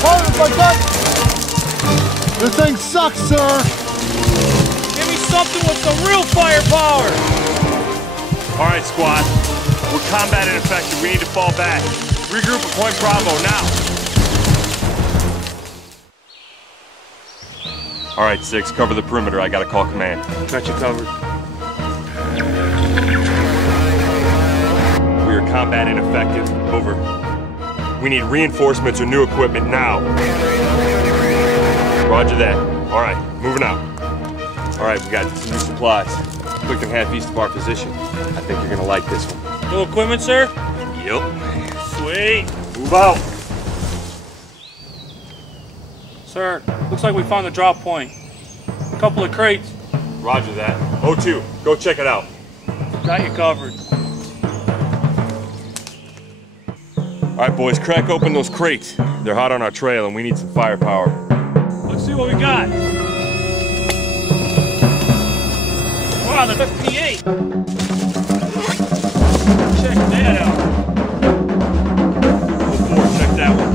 Pardon my gut. This thing sucks, sir. Give me something with some real firepower. All right, squad. We're combat ineffective. We need to fall back. Regroup at Point Bravo now. All right, 6, cover the perimeter. I gotta call command. Got you covered. We are combat ineffective. Over. We need reinforcements or new equipment now. Roger that. All right, moving out. All right, we got some new supplies. Clicked in half east of our position. I think you're gonna like this one. New equipment, sir? Yep. Sweet. Move out. Sir, looks like we found the drop point. A couple of crates. Roger that. O2, go check it out. Got you covered. All right, boys, crack open those crates. They're hot on our trail and we need some firepower. Let's see what we got. Wow, the FP8. Check that out. O4, check that one.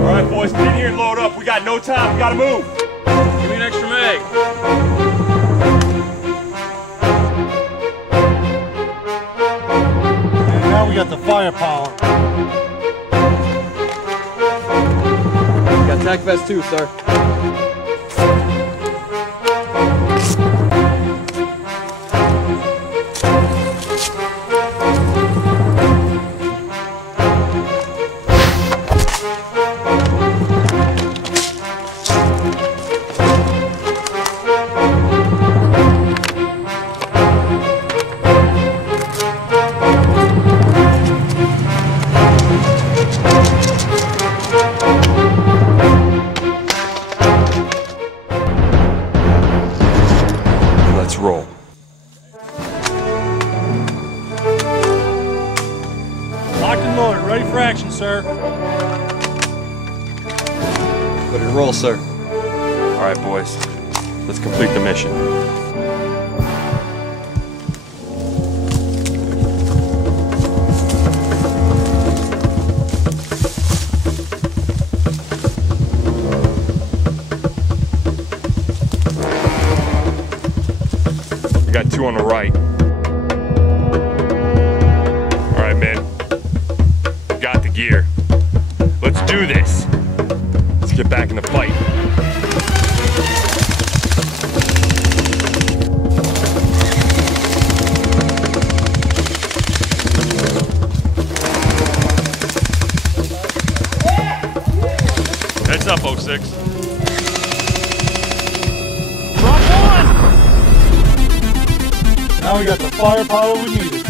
All right, boys, get in here and load up. We got no time. We gotta move. Give me an extra mag. And now we got the firepower. Got tac vest too, sir. Let's roll. Locked and loaded, ready for action, sir. Ready to roll, sir. All right, boys, let's complete the mission. We got 2 on the right. All right, men. Got the gear. Let's do this. Let's get back in the fight. Heads up, 06. Drop one! Now we got the firepower we needed.